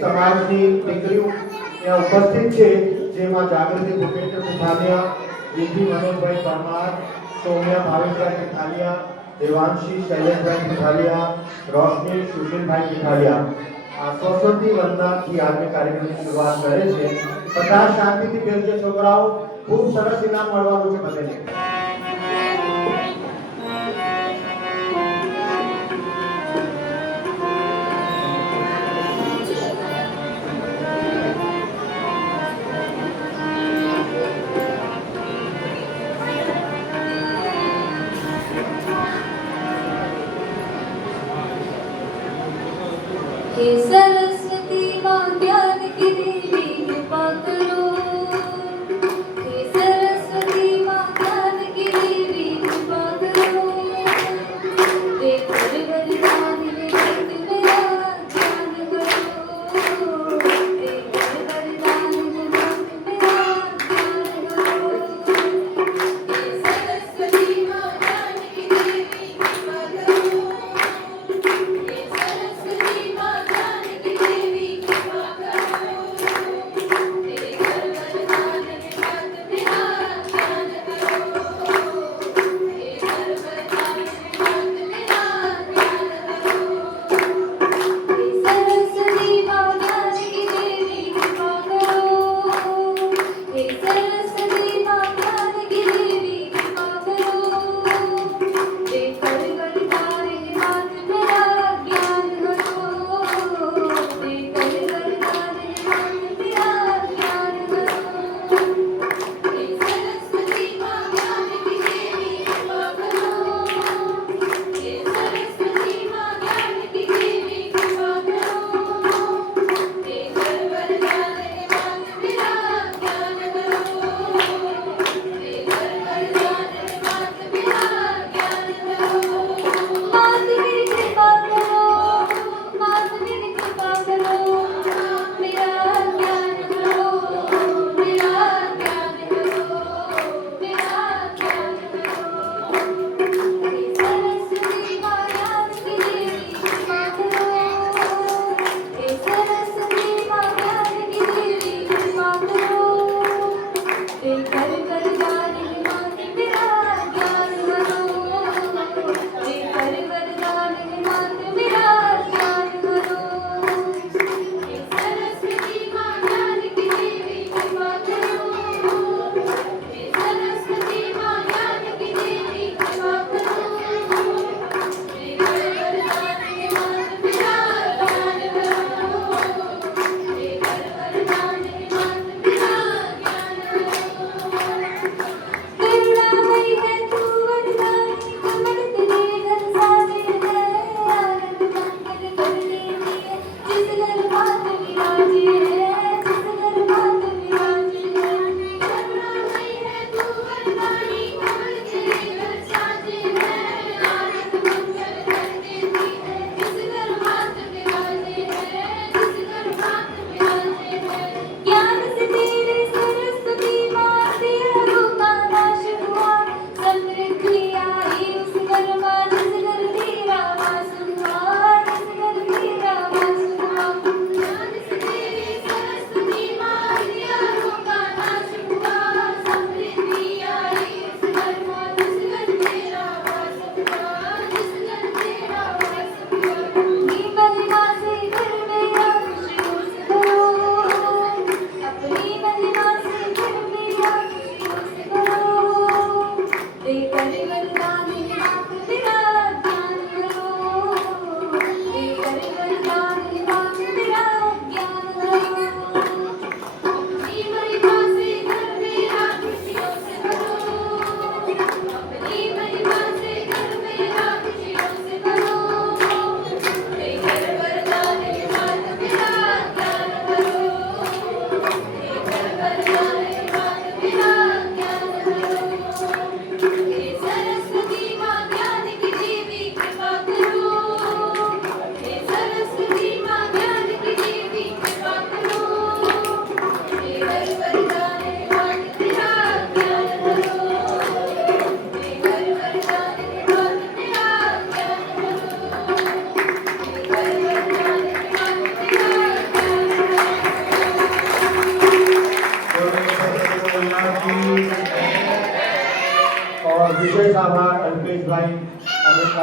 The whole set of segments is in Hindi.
समाजની દીકરીઓ ત્યાં ઉપસ્થિત છે, જેમાં જાગૃતિ ભૂપેન્દ્ર પીઠાલિયા, વિધિ મનોજભાઈ પરમાર, સૌમ્યા ભાવેશભાઈ પીઠાલિયા, દેવાંશી શૈલેષભાઈ પીઠાલિયા, રોશની સુશીલભાઈ પીઠાલિયા આ સરસ્વતી વંદનાથી આજના કાર્યક્રમની શરૂઆત કરે છે। બધા શાંતિથી બેસજો છોકરાઓ, ખૂબ સરસ ઇનામ મળવાનું છે બધાને। हे सरस्वती माँ ज्ञान की देवी कृपा करो। हे सरस्वती माँ ज्ञान की देवी कृपा करो। हे वरदान विवेक मेरा ध्यान करो। हे वरदान विवेक मेरा ध्यान करो। हे सरस्वती माँ ज्ञान की देवी कृपा करो। हे सरस्वती माँ ज्ञान की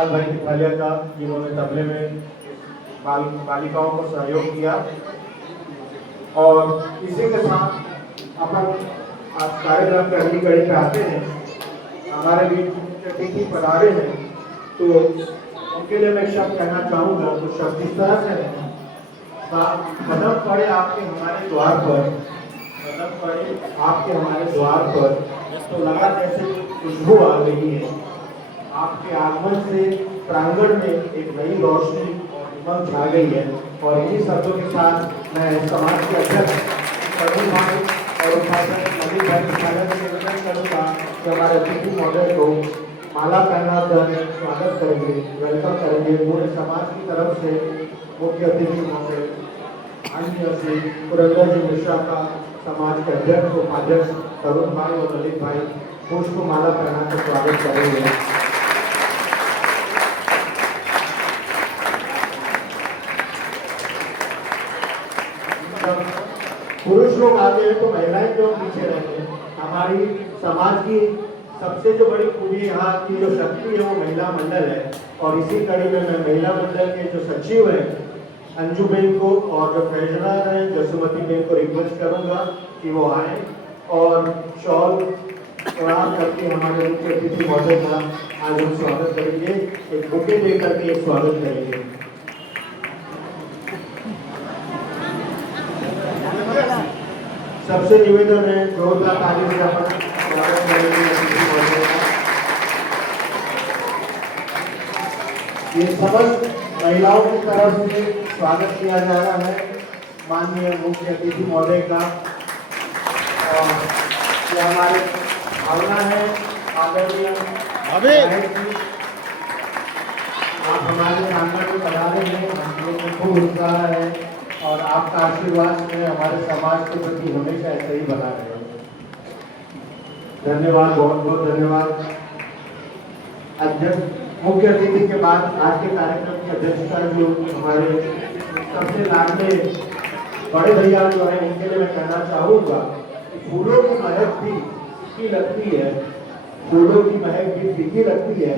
रविलाल भाई किथालिया का, जिन्होंने तबले में बालिकाओं को सहयोग किया। और इसी के साथ अपन आज कार्यक्रम की अगली कड़ी पे आते हैं। हमारे बीच मुख्य अतिथि पधारे हैं, तो उनके लिए मैं एक शब्द कहना चाहूँगा। तो शब्द इस तरह से है, कदम पड़े आपके हमारे द्वार पर, कदम पड़े आपके हमारे द्वार पर, तो लगा जैसे खुशबू आ गई है। आपके आगमन से प्रांगण में एक नई रोशनी और उमंग छा गई है। और इन्हीं शब्दों के साथ मैं समाज के अध्यक्ष प्रवीण भाई और उपाध्यक्ष नवीन भाई किथालिया से निवेदन करूँगा कि हमारे अतिथि महोदय को माला पहनाकर स्वागत करेंगे, वेलकम करेंगे। पूरे समाज की तरफ से मुख्य अतिथि महोदय अन्य से पुरंदर जी मिश्रा का समाज के अध्यक्ष उपाध्यक्ष तरुण भाई और ललित भाई पुष्प माला पहनाकर स्वागत करेंगे। पुरुष लोग आगे हैं तो महिलाएं क्यों पीछे रहते हैं। हमारी समाज की सबसे जो बड़ी खूबी, यहाँ की जो शक्ति है वो महिला मंडल है। और इसी कड़ी में मैं महिला मंडल के जो सचिव हैं अंजू बेन को और जो ट्रेजरर हैं जसुमती बेन को रिक्वेस्ट करूंगा कि वो आए और शॉल प्रदान करके हमारे मुख्य अतिथि महोदय का आज हम स्वागत करेंगे। एक बुके दे करके एक स्वागत करेंगे। सबसे निवेदन है जोरदार ताली से अपन स्वागत करेंगे अतिथि महोदय का। ये समस्त महिलाओं की तरफ से स्वागत किया जा रहा है माननीय मुख्य अतिथि महोदय का। और ये हमारे भावना है आदरणीय आप हमारे आंगन में पधारे हैं, हम लोग को खूब उत्साह है और आपका आशीर्वाद में हमारे समाज के प्रति हमेशा ऐसे ही बना रहे। धन्यवाद, बहुत बहुत धन्यवाद। अध्यक्ष मुख्य अतिथि के बाद आज के कार्यक्रम की अध्यक्षता जो हमारे सबसे लाडले बड़े भैया जो है उनके लिए मैं कहना चाहूँगा कि फूलों की महक भी फीकी लगती है, फूलों की महक भी फीकी लगती है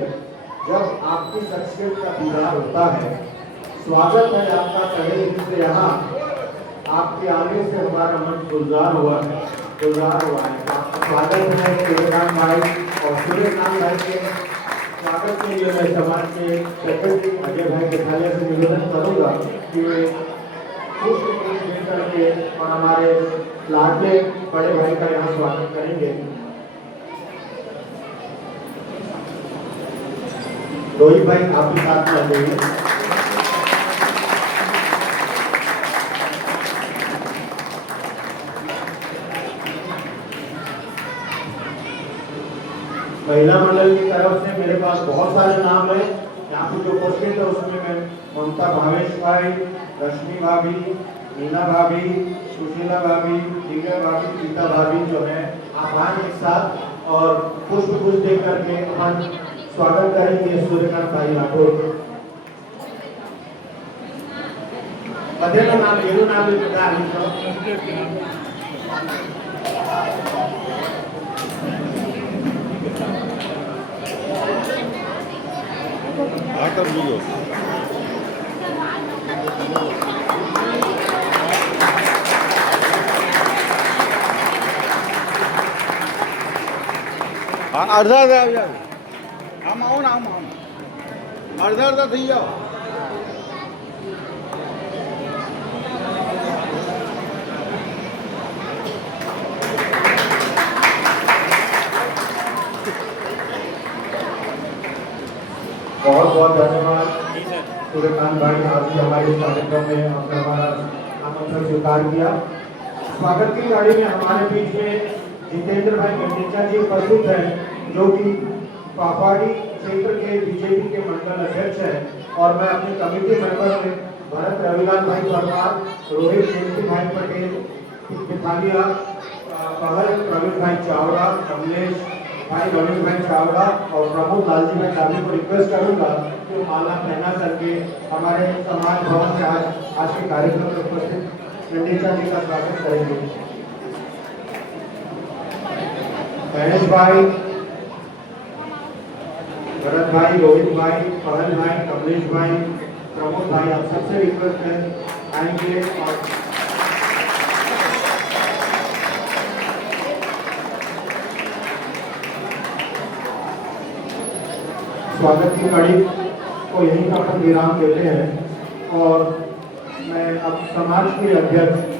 जब आपकी शख्सियत का दीदार होता है। स्वागत है आपका पहले दिन से यहाँ, आपके आने से हमारा मन गुलजार हुआ है। आपका स्वागत है सूर्यकांत भाई और सूर्यकांत भाई के स्वागत के लिए मैं समाज के सेक्रेटरी अजय भाई किथालिया से निवेदन करूंगा कि वे पुष्प देकर के और हमारे लाडले बड़े भाई का यहाँ स्वागत करेंगे। रोहित भाई आप भी साथ में आ जाइए। महिला मंडल की तरफ से मेरे पास बहुत सारे नाम है। यहाँ पे जो उपस्थित है उसमें मैं ममता भावेश भाई, रश्मि भाभी, मीना भाभी, सुशीला भाभी, दिव्या भाभी, गीता भाभी जो है आप आए एक साथ और पुष्प दे करके हम स्वागत करेंगे सूर्यकांत भाई राठौर। नाम येरू नाम भी बता अर्धा हम आओ ना, हम अर्धा थी जाओ। बहुत बहुत धन्यवाद सूर्यकांत भाई, आज भी हमारे इस कार्यक्रम में आपने हमारा आमंत्रण स्वीकार किया। स्वागत की गाड़ी में हमारे बीच में जितेंद्र भाई गंडेचा जी उपस्थित हैं, जो कि पापड़ी क्षेत्र के बीजेपी के मंडल अध्यक्ष हैं। और मैं अपने कमेटी मेंबर में भरत रविलाल भाई परमार, रोहित जयंती भाई पटेल किथालिया, पहल प्रवीण भाई चावड़ा, कमलेश भाई रवीश भाई चावड़ा और प्रमोद लालजी भाई चावड़ी को रिक्वेस्ट करूंगा कि वो माला पहना करके हमारे समाज भवन से आज के कार्यक्रम में उपस्थित गंडेचा जी का स्वागत करेंगे। महेश भाई, भरत भाई, रोहित भाई, पहल भाई, कमलेश भाई, प्रमोद भाई, आप सबसे रिक्वेस्ट है आएंगे और स्वागत की कड़ी को यहीं पर अपन विराम देते हैं। और मैं अब समाज के अध्यक्ष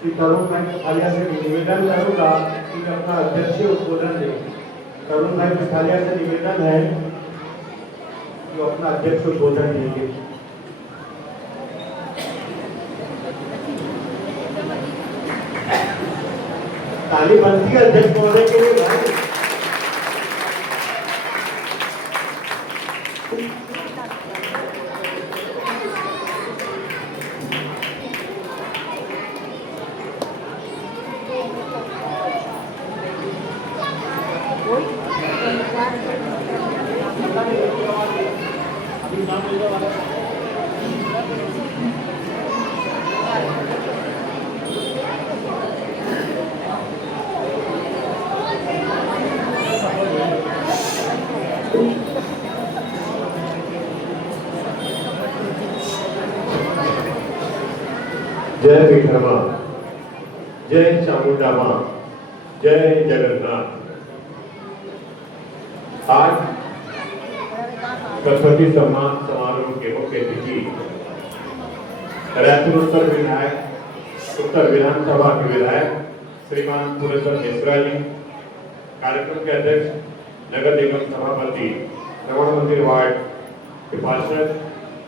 श्री तरुण भाई पिठालिया से निवेदन करूँगा कि वे अपना अध्यक्षीय उद्बोधन दें। तरुण भाई पिठालिया से निवेदन है कि वो अपना अध्यक्ष उद्बोधन देंगे। ताली बनती है अध्यक्ष महोदय के लिए भाई। जय विक्रमा, जय चामुंडा मां, जय जगन्नाथ। आज सरस्वती सम्मान समारोह के मुख्य अतिथि रायपुर उत्तर विधानसभा के विधायक श्रीमान पुरेंद्र मिश्रा जी, कार्यक्रम के अध्यक्ष नगर निगम सभापति रमण मंदिर वार्ड के पार्षद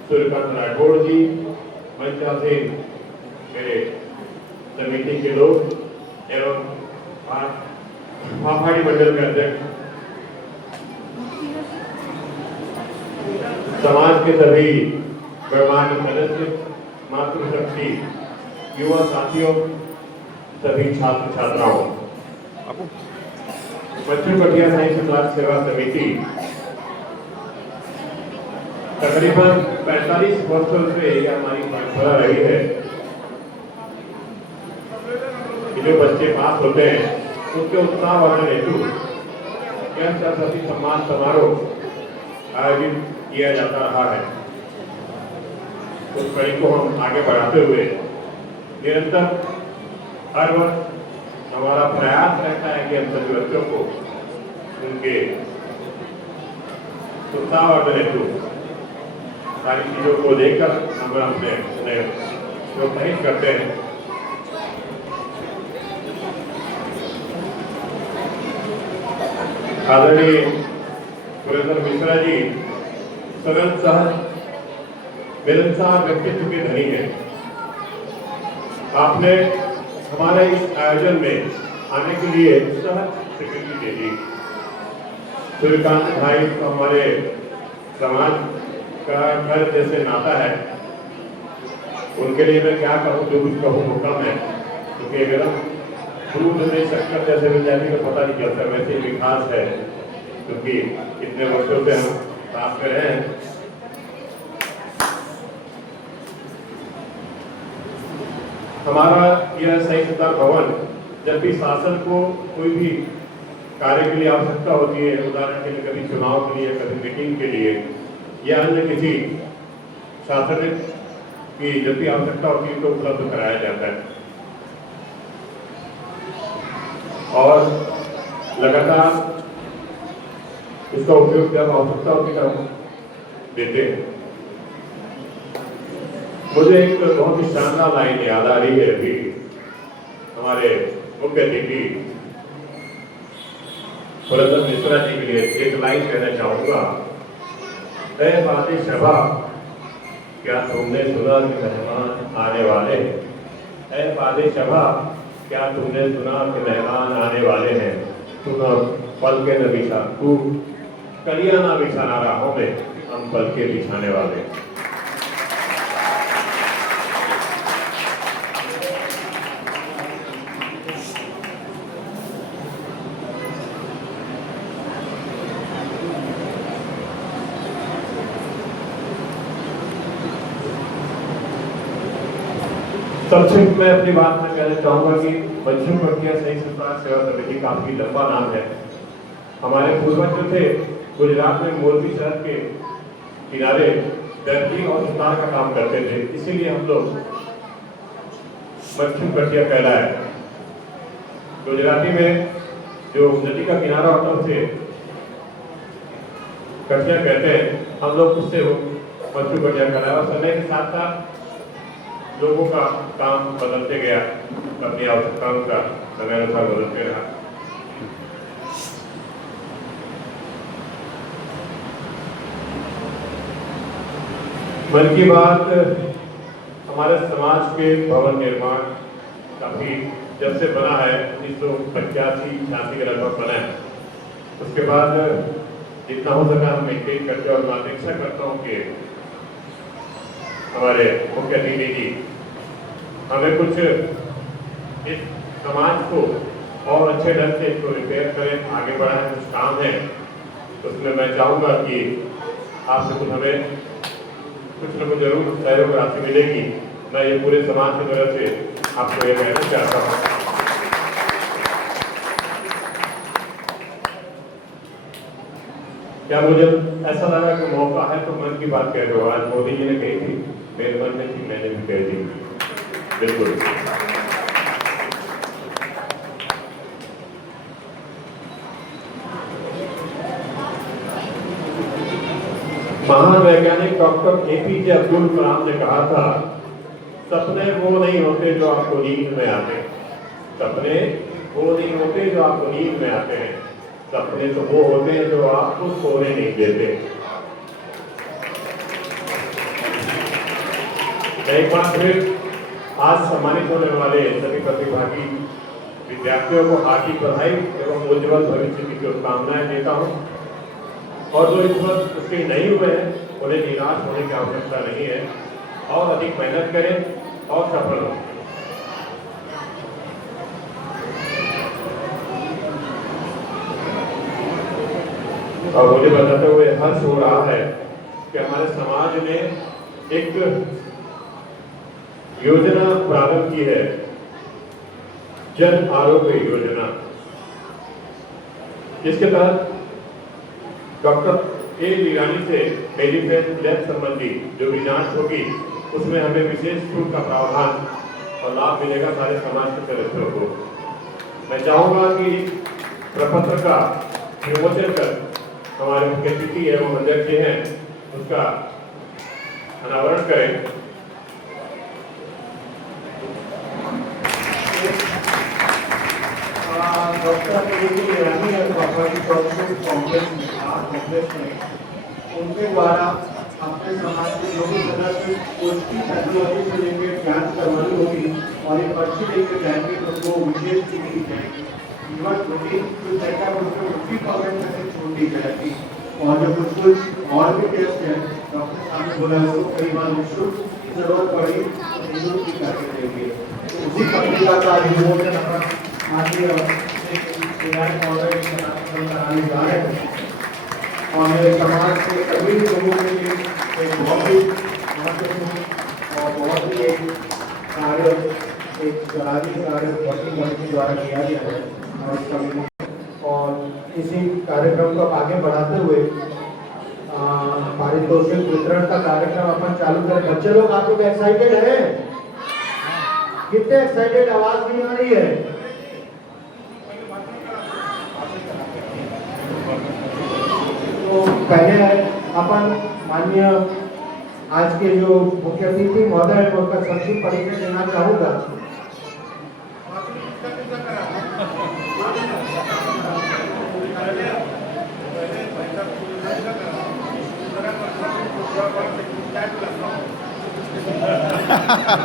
सूर्यकांत राठौड़ जी, मंच से मेरे समिति के लोग एवं पहाड़ी मंडल के अध्यक्ष, समाज के सभी गणमान्य सदस्य, मातृशक्ति, युवा साथियों, सभी छात्र छात्राओं, बच्चों कटिया साई समाज सेवा समिति तकरीबन 45 वर्षों से यह हमारी परंपरा रही है कि जो बच्चे पास होते हैं उनके उत्साह वर्धन हेतु यह सरस्वती सम्मान समारोह आयोजित किया जाता रहा है। उस कड़ी को हम आगे बढ़ाते हुए निरंतर हर वर्ष हमारा प्रयास रहता है कि हम सभी बच्चों को उनके उत्साह वर्धन हेतु सारी चीजों को देखकर हम अपने प्रोत्साहित करते हैं। आदरणीय पुरेंद्र मिश्रा जी सरल सहज मिलनसार व्यक्तित्व के धनी हैं। आपने हमारे इस आयोजन में आने के लिए सहज स्वीकृति दे दी। सूर्यकांत भाई तो हमारे समाज का घर जैसे नाता है, उनके लिए मैं क्या कहूँ, जो कुछ कहूँ वो कम है, क्योंकि अगर दूध में शक्कर जैसे विद्यार्थी को पता नहीं चलता, वैसे विकास है, क्योंकि इतने वर्षों से हम साथ में रहे हैं। हमारा यह संहिता भवन जब भी शासन को कोई भी कार्य के लिए आवश्यकता होती है, उदाहरण के लिए कभी चुनाव के लिए, कभी मीटिंग के लिए या अन्य किसी शासनिक की जब भी आवश्यकता होती है तो उपलब्ध कराया जाता है और लगातार इसका उपयोग जब आवश्यकता होती है हम देते हैं। मुझे एक बहुत ही शानदार लाइन याद आ रही है अभी हमारे मुख्य अतिथि पुरेंद्र मिश्रा जी के लिए एक लाइन कहना चाहूंगा। ऐ बातें सभा, क्या तुमने सुना कि मेहमान आने वाले हैं? ऐ बातें सभा, क्या तुमने सुना कि मेहमान आने वाले हैं? तुम पल के न बिछा, तू कलिया ना बिछाना राहों में, हम पल के बिछाने वाले। संक्षिप्त में अपनी बात में कहना चाहूंगा कि बच्चों प्रक्रिया सही संस्कार सेवा समिति काफी लंबा नाम है। हमारे पूर्वज जो थे गुजरात में मोरबी शहर के किनारे दर्जी और सुतार का काम करते थे, इसीलिए हम लोग मच्छू कटिया कहलाए। गुजराती में जो नदी का किनारा होता है उसे कटिया कहते हैं, हम लोग उससे मच्छू कटिया कहलाए। और समय के साथ साथ लोगों का काम बदलते गया, अपनी आवश्यकताओं का समय अनुसार बदलते रहा। मन की बात हमारे समाज के भवन निर्माण काफी जब से बना है 1985-86 के लगभग बना है। उसके बाद जितना हो सका हम मेंटेन करते और मैं अपेक्षा करता हूँ कि हमारे मुख्य अतिथि जी हमें कुछ इस समाज को और अच्छे ढंग से इसको रिपेयर करें, आगे बढ़ाएं। कुछ काम है उसमें मैं चाहूँगा कि आपसे कुछ हमें कुछ न कुछ जरूर सहयोग राशि मिलेगी। मैं ये पूरे समाज की तरफ से आपको ये कहना चाहता हूँ। क्या मुझे ऐसा लगा कि मौका है तो मन की बात कह रहे हो। आज मोदी जी ने कही थी, मेरे मन में थी, मैंने भी कह दी। बिल्कुल महान वैज्ञानिक डॉक्टर एपीजे अब्दुल कलाम ने कहा था, सपने वो नहीं होते जो आपको नींद में आते हैं, सपने वो नहीं होते जो आपको नींद में आते हैं, सपने तो वो होते हैं जो आपको सोने नहीं देते। एक बार फिर आज सम्मानित होने वाले सभी प्रतिभागी विद्यार्थियों को हार्दिक बधाई एवं उज्ज्वल भविष्य की शुभकामनाएं देता हूं। और जो इस वक्त उसके नहीं हुए हैं उन्हें निराश होने की आवश्यकता नहीं है, और अधिक मेहनत करें और सफल हों। और मुझे बताते हुए हर्ष हो रहा है कि हमारे समाज ने एक योजना प्रारंभ की है, जन आरोग्य योजना, जिसके तहत डॉक्टर ए लीरानी से एलिफेंट डेथ संबंधी जो भी जांच होगी उसमें हमें विशेष छूट का प्रावधान और लाभ मिलेगा सारे समाज के सदस्यों को। मैं चाहूंगा कि प्रपत्र का विमोचन कर हमारे मुख्य अतिथि एवं अध्यक्ष जी हैं उसका अनावरण करें। डॉक्टर ए लीरानी कांग्रेस में उनके द्वारा अपने समाज के जो भी सदस्य उसकी टेक्नोलॉजी से लेकर जांच करवानी होगी और ये पर्ची लेकर जाएंगे तो वो विशेष छूट दी जाएगी। इवन जो सेटअप उसको 50% में से छूट दी जाएगी। और जो कुछ और भी टेस्ट है डॉक्टर साहब ने बोला उसको कई बार निःशुल्क की जरूरत पड़ी तो निःशुल्क ही करके देंगे। तो उसी पत्रिका का विमोचन अपन माननीय कराने जा रहे हैं और मेरे समाज के सभी लोगों के लिए एक बहुत ही महत्वपूर्ण और बहुत ही एक कार्य, एक सराहनीय कार्य वर्किंग कमेटी द्वारा किया गया है। और इसी कार्यक्रम को आगे बढ़ाते हुए पारितोषिक वितरण का कार्यक्रम अपन चालू करें। बच्चे लोग आप लोग एक्साइटेड है? कितने एक्साइटेड? आवाज नहीं आ रही है। तो पहले अपन माननीय आज के जो मुख्य अतिथि महोदय है उनका संक्षिप्त परिचय देना चाहूंगा।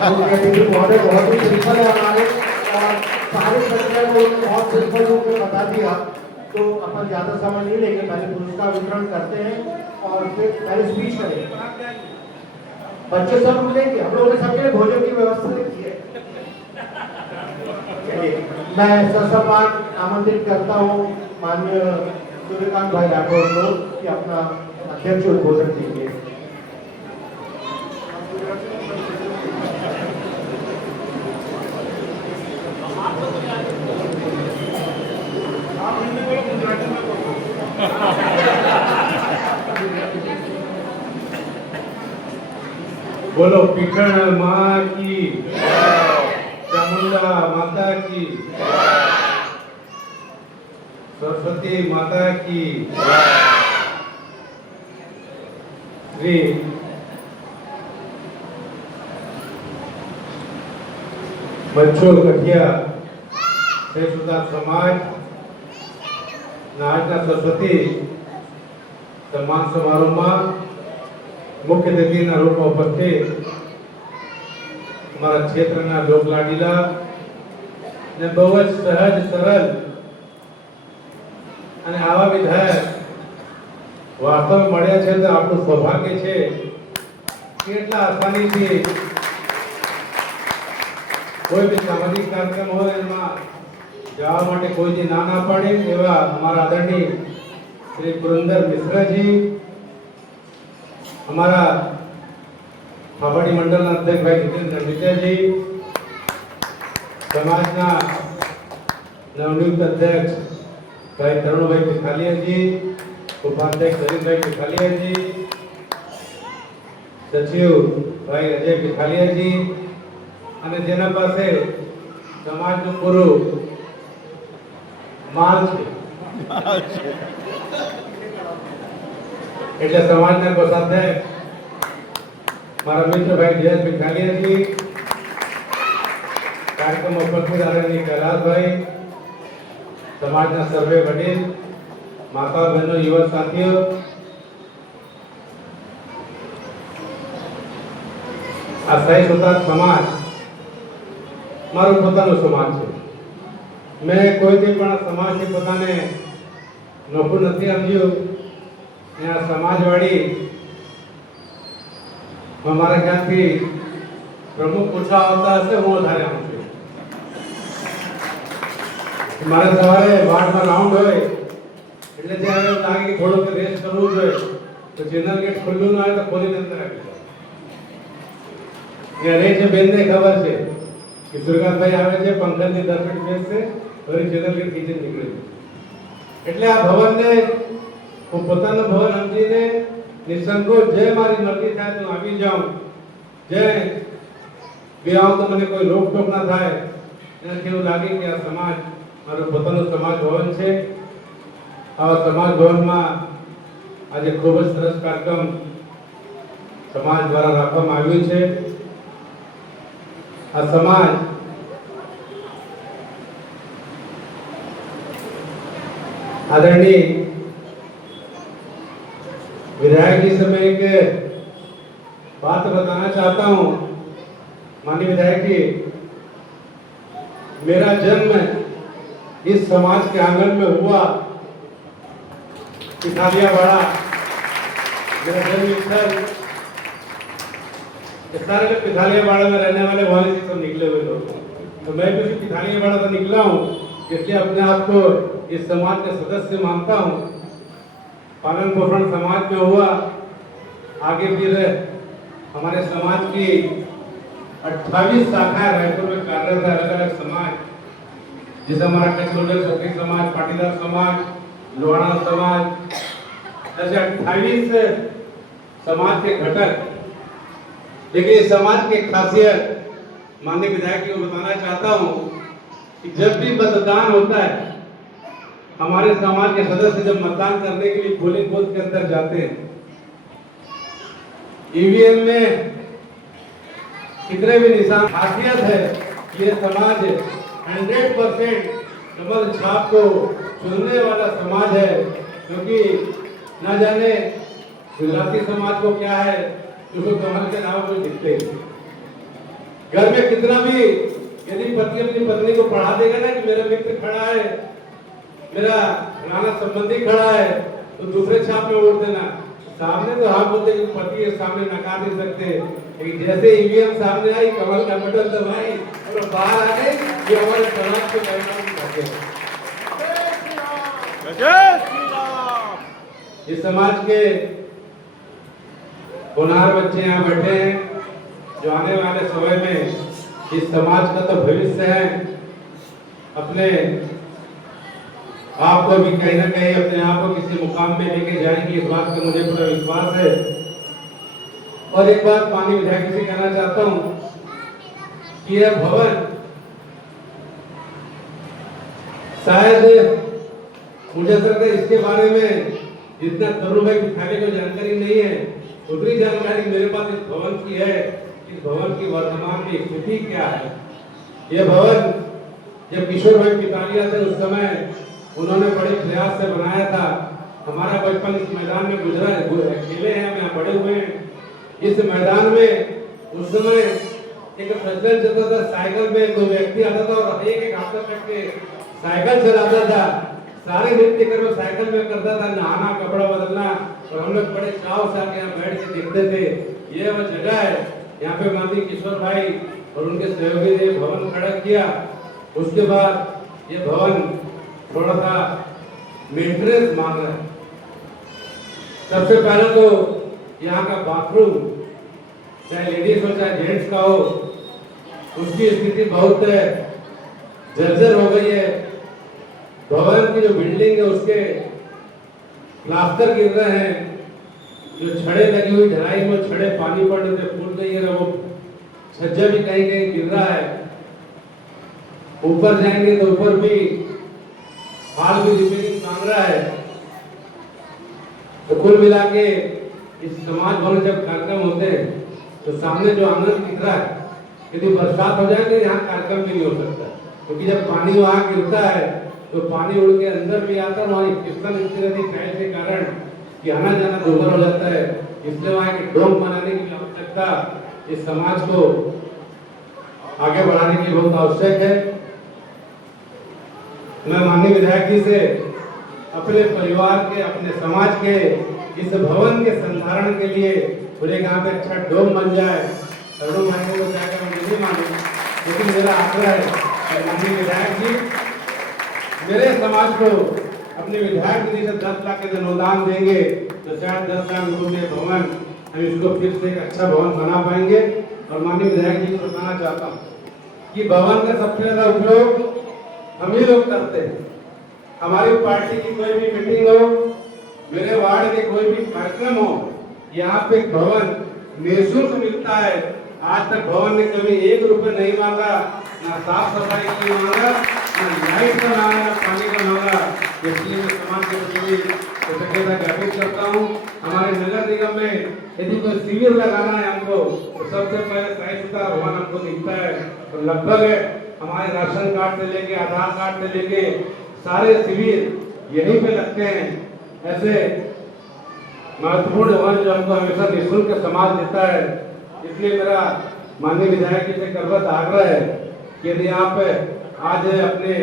मुख्य अतिथि महोदय बहुत ही सिंपल है हमारे, और सारे प्रक्रिया को बहुत सिंपल रूप में बता दिया। तो अपन ज्यादा समय नहीं लेंगे, पहले पुरस्कार वितरण करते हैं और फिर पहले स्पीच करेंगे। बच्चे सब रुकेंगे, हम लोगों ने सबके लिए भोजन की व्यवस्था की है। मैं ससम्मान आमंत्रित करता हूँ माननीय सूर्यकांत भाई राठौर को कि अपना अध्यक्ष उद्बोधन कीजिए। बोलो पिठण माँ की, चामुंडा माता की, सरस्वती माता की। श्री बच्चों कठिया सुधा समाज આજના સરસ્વતી સન્માન સમારોહમાં મુખ્ય અતિથિના રૂપમાં ઉપસ્થિત અમારા ક્ષેત્રના લોકલાડીલા ને બહુ જ સહજ સરળ અને આવા વિધાયક વાસ્તવ મળ્યા છે તો આપણું સૌભાગ્ય છે કે એટલા આસાનીથી કોઈ બી સામાજિક કાર્યક્રમ હોય એમાં જવા માટે કોઈ ના ના પાડે એવા हमारा आदरणीय श्री पुरंदर मिश्रा जी, हमारा फाफाड़ी मंडल अध्यक्ष भाई जितेंद्र मिश्रा जी, समाजना नवनियुक्त अध्यक्ष भाई तरुण भाई पिथालिया जी, उपाध्यक्ष हरीश भाई पिथालिया जी, सचिव भाई अजय पिथालिया जी અને જેના પાસે સમાજનું પૂરું માલ છે એટલે સમાજના કોષાધ્યક્ષ મારા મિત્ર ભાઈ જયેશ પિથાલિયા जी, कार्यक्रम उपस्थित आदरणीय कैलाश भाई, समाजना सर्वे वडील, माता बहनों, युवा साथियों, આ સહી સુતા સમાજ મારું પોતાનું સમાજ છે। मैं कोई भी પણ સમાજને પોતાને નોખું નથી સમજ્યું ને આ સમાજવાળી અમારા ખ્યાલથી પ્રમુખ પૂછા આવતા હશે હું વધારે આવું છું। મારે સવારે વાર્ડમાં રાઉન્ડ હોય એટલે જ્યારે એવું લાગે કે થોડુંક રેસ્ટ કરવું જોઈએ તો ચેનલ ગેટ ખુલ્લું ન હોય તો ખોલીને અંદર આવી જાય। રેજ બેનને ખબર છે કે સુરગાતભાઈ આવે છે, પંખલની 10 મિનિટ બેસશે और चैनल के पीछे निकले એટલે આ ભવનને હું પોતાનું ભવન સમજીને નિસંકોચ જે મારી મરજી થાય તો આવી જાઉં, જે બે આવું તો મને કોઈ રોકટોક ના થાય એનાથી એવું લાગે કે આ સમાજ મારું પોતાનું સમાજ ભવન છે। આવા સમાજ ભવનમાં આજે ખૂબ જ સરસ કાર્યક્રમ સમાજ દ્વારા રાખવામાં આવ્યું છે। આ સમાજ आदरणीय विधायक जी से मैं एक बात बताना चाहता हूँ। माननीय विधायक जी, मेरा जन्म इस समाज के आंगन में हुआ, पिथालियावाड़ा मेरा जन्म स्थल। सारे लोग पिथालियावाड़ा में रहने वाले वहां से सब निकले हुए लोग, तो मैं भी पिथालियावाड़ा से निकला हूँ, इसलिए अपने आप को इस समाज के सदस्य मानता हूँ। पालन पोषण समाज में हुआ, आगे फिर हमारे समाज की 28 शाखाएं रायपुर में कार्यरत है, अलग अलग समाज, जैसे हमारा कचलोडर क्षत्रिय समाज, पाटीदार समाज, लोहाड़ा समाज, ऐसे 28 समाज के घटक। लेकिन इस समाज की खासियत माननीय विधायक जी को बताना चाहता हूँ कि जब भी मतदान होता है, हमारे समाज के सदस्य जब मतदान करने के लिए पोलिंग बूथ के अंदर जाते हैं, ईवीएम में कितने भी निशान, खासियत है ये समाज 100% कमल छाप को चुनने वाला समाज है, क्योंकि न जाने गुजराती समाज को क्या है, उसको कमल के नाम पर दिखते हैं। घर में कितना भी यदि पति अपनी पत्नी को पढ़ा देगा ना कि मेरा मित्र खड़ा है, मेरा फलाना संबंधी खड़ा है, तो दूसरे छाप में वोट देना। सामने तो हाँ बोलते कि पति के सामने नकार नहीं सकते, लेकिन जैसे ईवीएम सामने आई, कमल का बटन दबाई और बाहर आ गए, ये हमारे समाज के परिणाम दिखाते हैं। इस समाज के होनहार बच्चे यहाँ बैठे हैं, जो आने वाले समय में इस समाज का तो भविष्य है। अपने आपको भी कहीं ना कहीं अपने आप को किसी मुकाम पे लेके जाएंगे, इस बात का मुझे पूरा विश्वास है। और एक बात माननीय विधायक जी से कहना चाहता हूं कि यह भवन शायद मुझे ऐसा लगता है इसके बारे में जितना तरुण भाई विधायक को जानकारी नहीं है, उतनी जानकारी मेरे पास इस भवन की है। इस भवन की वर्तमान की स्थिति क्या है। यह भवन जब किशोर भाई पितालिया थे उस समय उन्होंने बड़े प्रयास से बनाया था। हमारा बचपन इस मैदान में गुजरा है, खेले हैं, हम यहाँ बड़े हुए हैं। इस मैदान में उस समय एक प्रचलन चलता था, साइकिल में कोई व्यक्ति आता था और एक हाथ में के साइकिल चलाता था। सारे नृत्य कर्म साइकिल में करता था, नहाना, कपड़ा बदलना, और हम लोग बड़े चाव से आके यहाँ बैठ के देखते थे। ये वो जगह है, यहाँ पे माननीय किशोर भाई और उनके सहयोगी ने भवन खड़ा किया। उसके बाद ये भवन थोड़ा सा मेंटेनेंस मांग रहा है। सबसे पहले तो यहाँ का बाथरूम, चाहे लेडीज हो चाहे जेंट्स का हो, उसकी स्थिति बहुत जर्जर हो गई है। भवन की जो बिल्डिंग है उसके प्लास्टर गिर रहे हैं, जो छड़े लगी हुई ढलाई में छड़े पानी पड़ने से फूट गई है, वो छज्जा भी कहीं कहीं गिर रहा है। ऊपर जाएंगे तो ऊपर भी हाल भी रिपेयरिंग मांग रहा है। तो कुल मिला के इस समाज भवन जब कार्यक्रम होते हैं तो सामने जो आंगन दिख रहा है, यदि बरसात हो जाए तो यहाँ कार्यक्रम भी नहीं हो सकता, क्योंकि जब पानी वहाँ गिरता है तो पानी उड़ के अंदर भी आता है। वहाँ फिसल रहती फैल के कारण कि आना जाना दोहर हो जाता है। इसलिए वहाँ एक डोम बनाने की आवश्यकता इस समाज को आगे बढ़ाने की बहुत आवश्यक है। मैं माननीय विधायक जी से अपने परिवार के, अपने समाज के इस भवन के संधारण के लिए पूरे यहाँ पे अच्छा डोम बन जाए। करोड़ों मांगे तो जाकर हम नहीं मांगे, लेकिन मेरा आग्रह है माननीय विधायक जी मेरे समाज को अपने विधायक निधि से 10 लाख के अनुदान देंगे तो शायद 10 लाख रुपये भवन हम इसको फिर से एक अच्छा भवन बना पाएंगे। और माननीय विधायक जी को बताना चाहता हूँ कि भवन का सबसे ज्यादा उपयोग हम ही लोग करते हैं। हमारी पार्टी की कोई भी मीटिंग हो, मेरे वार्ड के कोई भी कार्यक्रम हो, यहाँ पे भवन निःशुल्क मिलता है। आज तक भवन ने कभी 1 रुपये नहीं मांगा, ना साफ सफाई की मांगा, ना लाइट का मांगा, ना पानी का मांगा। इसलिए मैं समाज के प्रति कृतज्ञता ज्ञापित करता हूँ। हमारे नगर निगम में यदि कोई शिविर लगाना है हमको तो सबसे पहले 60 भवन हमको दिखता है। तो लगभग हमारे राशन कार्ड से लेके आधार कार्ड से लेके सारे शिविर यहीं पे लगते हैं। ऐसे महत्वपूर्ण भवन जो हमको हमेशा निःशुल्क समाज देता है। इसलिए मेरा माननीय विधायक जी से करवत आग्रह है कि यदि आप आज अपने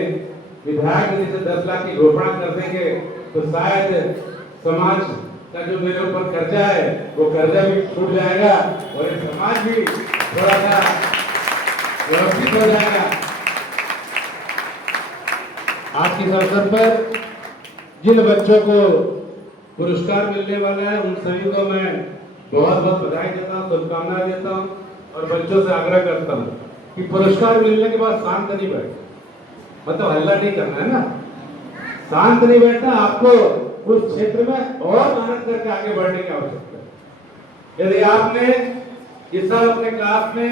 विधायक निधि से 10 लाख की घोषणा कर देंगे तो शायद समाज का जो मेरे ऊपर कर्जा है वो कर्जा भी छूट जाएगा और ये समाज भी थोड़ा सा व्यवस्थित हो जाएगा। आज के अवसर पर जिन बच्चों को पुरस्कार मिलने वाला है उन सभी को मैं बहुत बहुत बधाई देता हूँ, शुभकामनाएं देता हूँ और बच्चों से आग्रह करता हूँ कि पुरस्कार मिलने के बाद शांत नहीं बैठना, मतलब हल्ला नहीं करना है ना, शांत नहीं बैठना। आपको उस क्षेत्र में और मेहनत करके आगे बढ़ने की आवश्यकता है। यदि आपने इस साल अपने क्लास में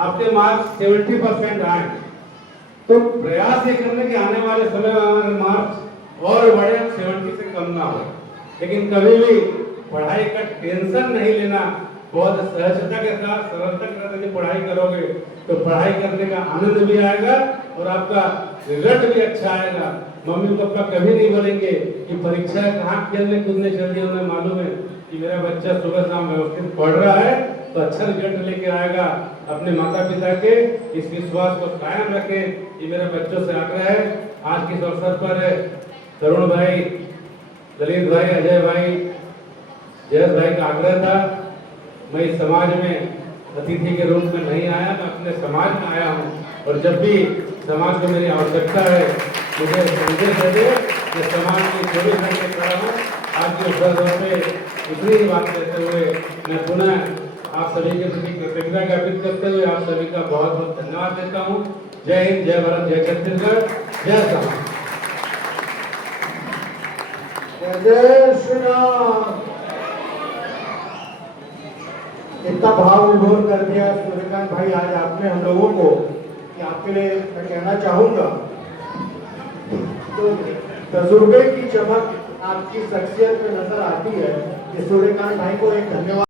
आपके मार्क्स 70% आए तो प्रयास ये करने के आने वाले समय में हमारे मार्क्स और बढ़े, 70 से कम ना हो। लेकिन कभी भी पढ़ाई का टेंशन नहीं लेना, बहुत सहजता के साथ सरलता के साथ यदि पढ़ाई करोगे तो पढ़ाई करने का आनंद भी आएगा और आपका रिजल्ट भी अच्छा आएगा। मम्मी पापा कभी नहीं बोलेंगे कि परीक्षा कहाँ खेलने कूदने चल दिया, उन्हें मालूम है कि मेरा बच्चा सुबह शाम व्यवस्थित पढ़ रहा है तो अच्छा रिजल्ट लेके आएगा। अपने माता पिता के इस विश्वास को कायम रखें, ये मेरा बच्चों से आग्रह है। आज के इस अवसर पर तरुण भाई, ललित भाई, अजय भाई, जयेश भाई का आग्रह था। मैं इस समाज में अतिथि के रूप में नहीं आया, मैं अपने समाज में आया हूँ और जब भी समाज को मेरी आवश्यकता है मुझे संदेश दे दे, मैं समाज की 24 घंटे खड़ा हूँ। आज के अवसर पे इतनी ही बात कहते हुए मैं पुनः आप सभी के प्रति कृतज्ञता ज्ञापित करते हुए आप सभी का बहुत बहुत धन्यवाद देता हूँ। जय हिंद, जय भारत, जय छत्तीसगढ़, जय समाज। जय श्री राम। इतना भाव विभोर कर दिया सूर्यकांत भाई आज आपने हम लोगों को कि आपके लिए मैं कहना चाहूंगा, तो तजुर्बे की चमक आपकी शख्सियत में नजर आती है कि सूर्यकांत भाई को एक धन्यवाद।